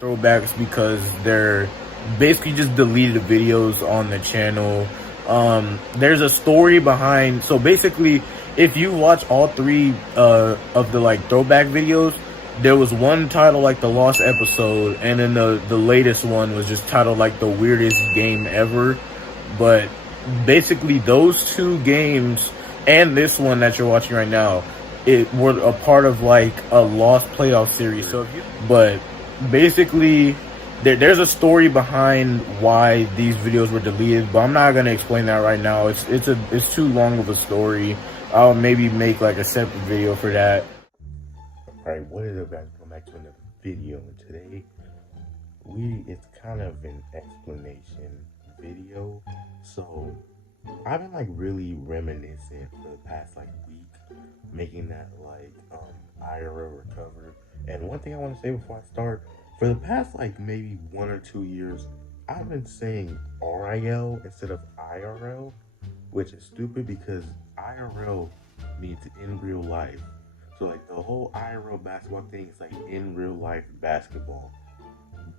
throwbacks because they're basically just deleted videos on the channel. There's a story behind. So basically, if you watch all three of the like throwback videos, there was one titled like the lost episode, and then the latest one was just titled like the weirdest game ever. But basically, those two games and this one that you're watching right now, it were a part of like a lost playoff series. So, but basically, there's a story behind why these videos were deleted, but I'm not gonna explain that right now. It's too long of a story. I'll maybe make like a separate video for that. Alright, what is up guys? Welcome back to another video. And today it's kind of an explanation video. So I've been like really reminiscent for the past like week, making that like IRL recover. And one thing I want to say before I start, for the past like maybe 1 or 2 years, I've been saying RIL instead of IRL, which is stupid because IRL means in real life. So like the whole IRL basketball thing is like in real life basketball.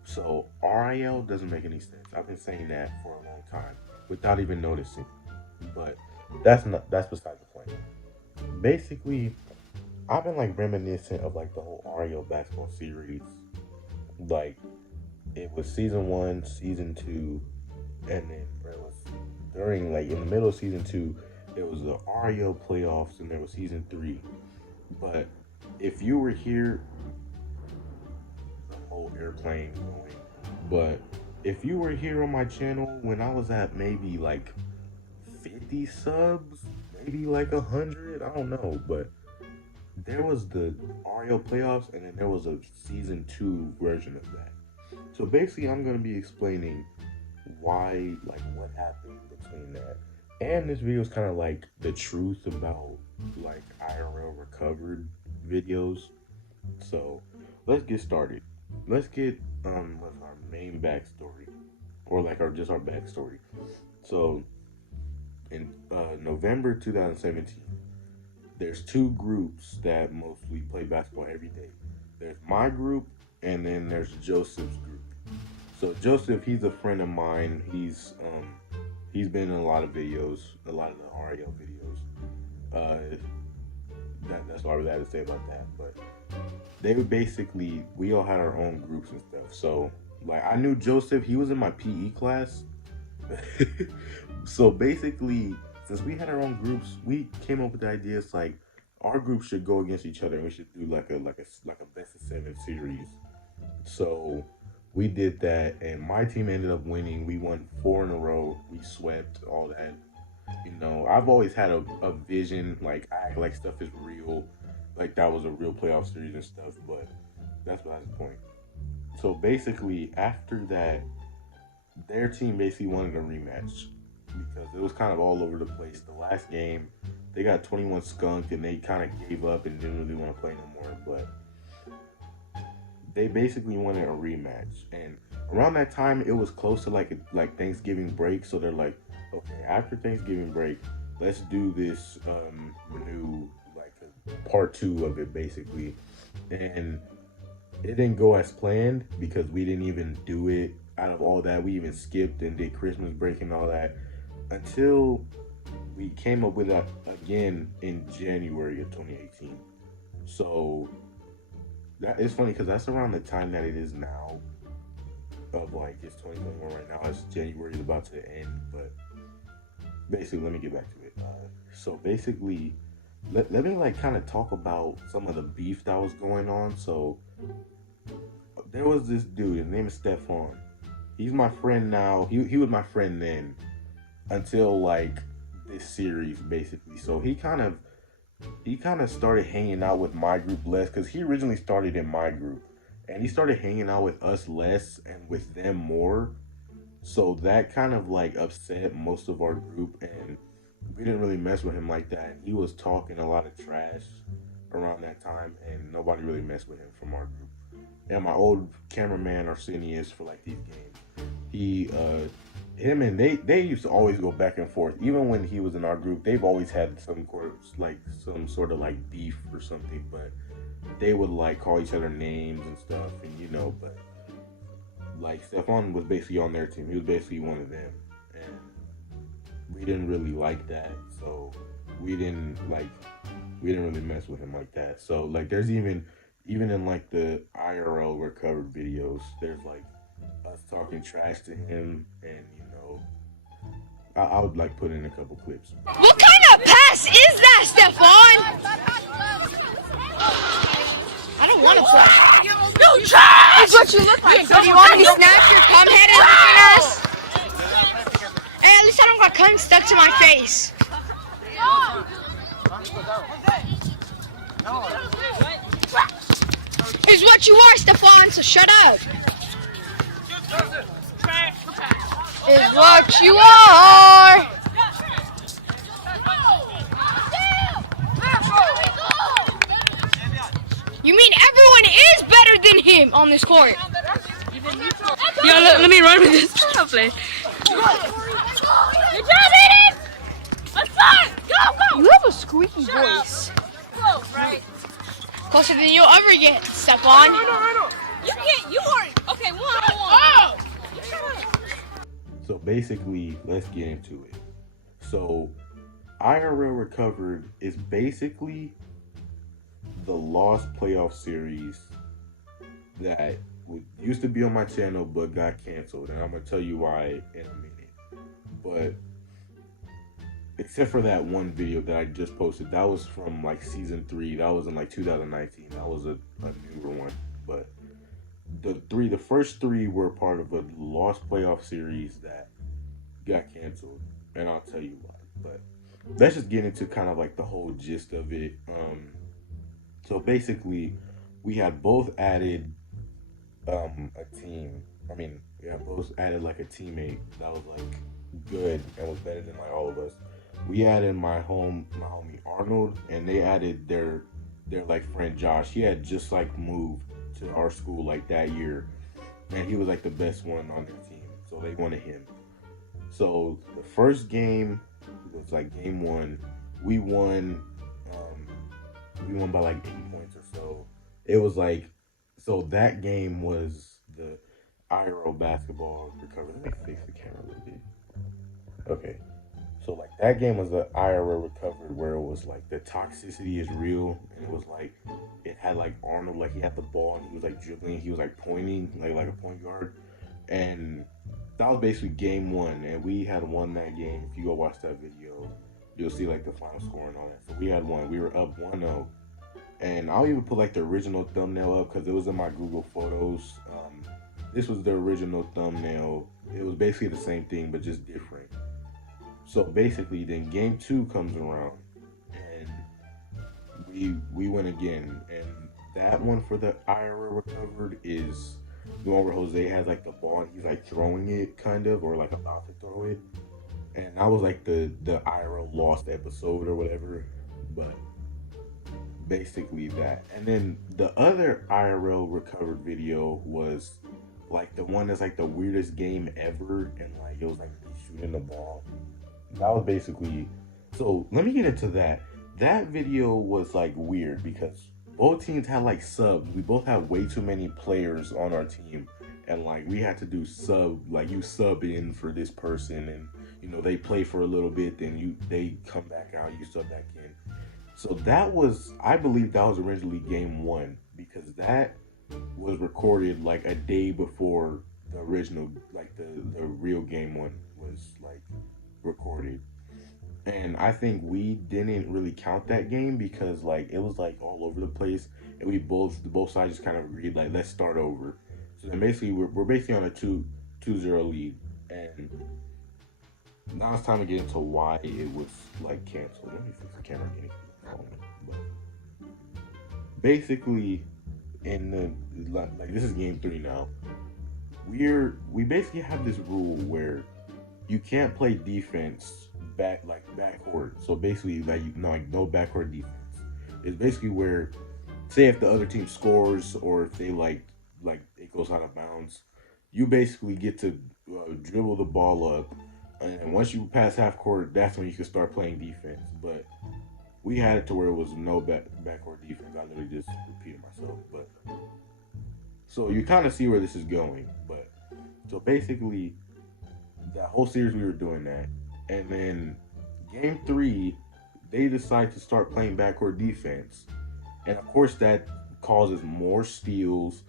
So RIL doesn't make any sense. I've been saying that for a long time without even noticing. But that's beside the point. Basically, I've been like reminiscent of like the whole RIL basketball series. Like it was season 1, season 2, and then it was during like in the middle of season 2, it was the IRL playoffs, and there was season 3. But if you were here, the whole airplane going. But if you were here on my channel when I was at maybe like 50 subs, maybe like 100, I don't know. But there was the IRL playoffs, and then there was a season 2 version of that. So basically, I'm gonna be explaining why, like, what happened between that. And this video is kind of like the truth about like IRL recovered videos. So let's get started. Let's get with our main backstory, or like our backstory. So in November 2017, there's 2 groups that mostly play basketball every day. There's my group, and then there's Joseph's group. So Joseph, he's a friend of mine. He's been in a lot of videos, a lot of the RIL videos. That's all I really had to say about that. But they were basically, we all had our own groups and stuff. So like I knew Joseph, he was in my PE class. So basically, since we had our own groups, we came up with the idea. It's like our group should go against each other, and we should do like a best of 7 series. So we did that, and my team ended up winning. We won 4 in a row. We swept all that. You know, I've always had a vision, like I act like stuff is real, like that was a real playoff series and stuff. But that's besides the point. So basically, after that, their team basically wanted a rematch because it was kind of all over the place. The last game, they got 21 skunked, and they kind of gave up and didn't really want to play no more. But they basically wanted a rematch, and around that time it was close to like Thanksgiving break. So they're like, okay, after Thanksgiving break, let's do this new like part 2 of it basically. And it didn't go as planned because we didn't even do it. Out of all that, we even skipped and did Christmas break and all that until we came up with that again in January of 2018. So that is funny because that's around the time that it is now. Of like it's 2021 right now. It's January is about to end, but basically, let me get back to it. So basically, let me like kind of talk about some of the beef that was going on. So there was this dude. His name is Stefan. He's my friend now. He was my friend then until like this series basically. So he kind of started hanging out with my group less because he originally started in my group, and he started hanging out with us less and with them more. So that kind of like upset most of our group, and we didn't really mess with him like that. And he was talking a lot of trash around that time, and nobody really messed with him from our group. And my old cameraman Arsenius for like these games, him and they used to always go back and forth. Even when he was in our group, they've always had some sort of like beef or something. But they would like call each other names and stuff, and you know. But like Stephon was basically on their team. He was basically one of them, and we didn't really like that. So we didn't really mess with him like that. So like there's even in like the IRL recovered videos, there's like us talking trash to him, and I would like put in a couple clips. What kind of pass is that, Stephon? I don't want to play. You trash! That's what you look like. So do you want me to snatch your cum-headed looking ass? Hey, at least I don't got cum stuck to my face. Here's what you are, Stephon, so shut up. Is what you are. You mean everyone is better than him on this court? Yo, let me run with this. Play. Good job, Aiden! Let's start! Go, go! You have a squeaky voice. Close, right? Closer than you'll ever get, Stephon. No. You can't. You weren't. Okay, one. So basically, let's get into it. So IRL Recovered is basically the lost playoff series that used to be on my channel but got canceled, and I'm gonna tell you why in a minute. But except for that one video that I just posted, that was from like season 3. That was in like 2019. That was a newer one. But the first 3 were part of a lost playoff series that got canceled, and I'll tell you why. But let's just get into kind of like the whole gist of it. So basically, we had both added a team. I mean, we had both added like a teammate that was like good and was better than like all of us. We added my homie Arnold, and they added their like friend Josh. He had just like moved to our school like that year, and he was like the best one on their team, so they wanted him. So the first game was like game 1. We won by like 8 points or so. It was like, so that game was the IRL Basketball Recovery. Let me fix the camera a little bit. Okay. So like that game was the IRL Recovered, where it was like the toxicity is real, and it was like it had like Arnold, like he had the ball and he was like dribbling, he was like pointing like a point guard, and that was basically game 1, and we had won that game. If you go watch that video, you'll see like the final score and all that. So we had won. We were up 1-0, and I'll even put like the original thumbnail up because it was in my Google Photos. This was the original thumbnail. It was basically the same thing but just different. So basically, then game 2 comes around, and we win again. And that one for the IRL Recovered is the one where Jose has like the ball and he's like throwing it kind of, or like about to throw it. And that was like the IRL lost episode or whatever. But basically that. And then the other IRL Recovered video was like the one that's like the weirdest game ever, and like it was like shooting the ball. That was basically, so let me get into that. That video was like weird because both teams had like subs. We both have way too many players on our team, and like we had to do you sub in for this person, and they play for a little bit, then they come back out, you sub back in. So that was, I believe that was originally game 1, because that was recorded like a day before the original, like the real game 1 was like recorded. And I think we didn't really count that game because like it was like all over the place, and we both sides just kind of agreed like, let's start over. So then basically we're basically on a 2-0 lead, and now it's time to get into why it was like canceled. Let me fix the camera again. But basically, in the like this is game 3 now. We basically have this rule where you can't play defense backcourt. So basically, like no backcourt defense. It's basically where, say if the other team scores or if they like it goes out of bounds, you basically get to dribble the ball up, and once you pass half court, that's when you can start playing defense. But we had it to where it was no backcourt defense. I literally just repeated myself, but so you kind of see where this is going. But So basically, that whole series we were doing that, and then game 3, they decide to start playing backcourt defense, and of course that causes more steals,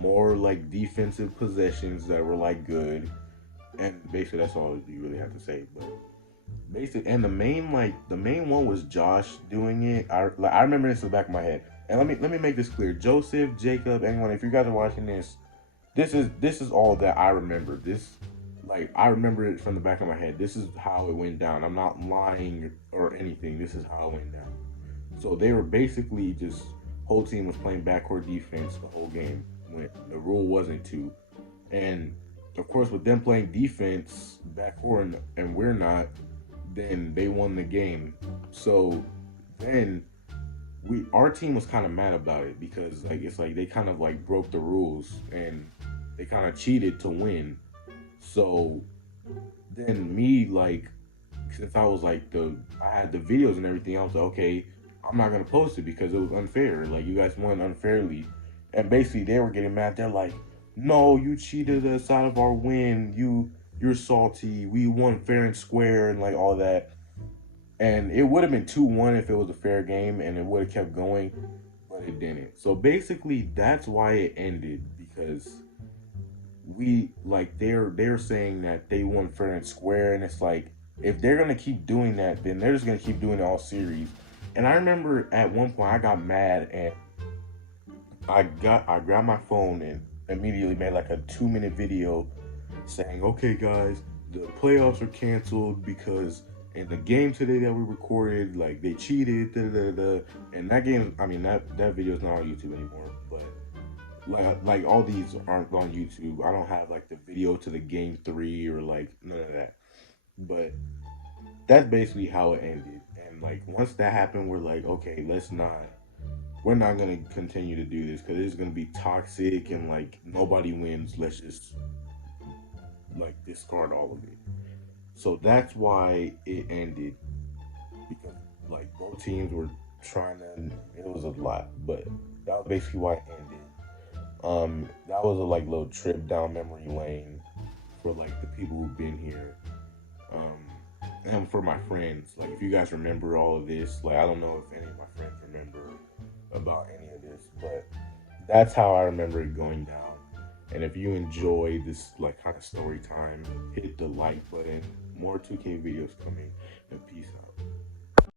more like defensive possessions that were like good, and basically that's all you really have to say. But basically, and the main one was Josh doing it. I remember this in the back of my head. And let me make this clear. Joseph, Jacob, anyone, if you guys are watching this, this is all that I remember. This, like, I remember it from the back of my head. This is how it went down. I'm not lying or anything. This is how it went down. So they were basically just, whole team was playing backcourt defense the whole game when the rule wasn't to. And of course, with them playing defense backcourt and we're not, then they won the game. So then our team was kind of mad about it because like it's like they kind of like broke the rules and they kind of cheated to win. So then me, like, since I was like I had the videos and everything, I was like, okay, I'm not gonna post it because it was unfair. Like, you guys won unfairly. And basically they were getting mad. They're like, no, you cheated us out of our win. You're salty. We won fair and square and like all that. And it would have been 2-1 if it was a fair game and it would have kept going, but it didn't. So basically that's why it ended, because we, like, they're saying that they won fair and square, and it's like, if they're gonna keep doing that, then they're just gonna keep doing it all series. And I remember at one point I got mad and I grabbed my phone and immediately made like a 2-minute video saying, okay guys, the playoffs are canceled because in the game today that we recorded, like, they cheated, da da da. And that game, I mean, that video is not on YouTube anymore, but like all these aren't on YouTube. I don't have like the video to the game 3 or like none of that. But that's basically how it ended. And like once that happened, we're like, okay, we're not gonna continue to do this because it's gonna be toxic and like nobody wins. Let's just like discard all of it. So that's why it ended, because like both teams were trying to. It was a lot, but that was basically why it ended. That was a like little trip down memory lane for like the people who've been here, and for my friends. Like, if you guys remember all of this, like, I don't know if any of my friends remember about any of this, but that's how I remember it going down. And if you enjoy this like kind of story time, hit the like button. More 2K videos coming, and peace out.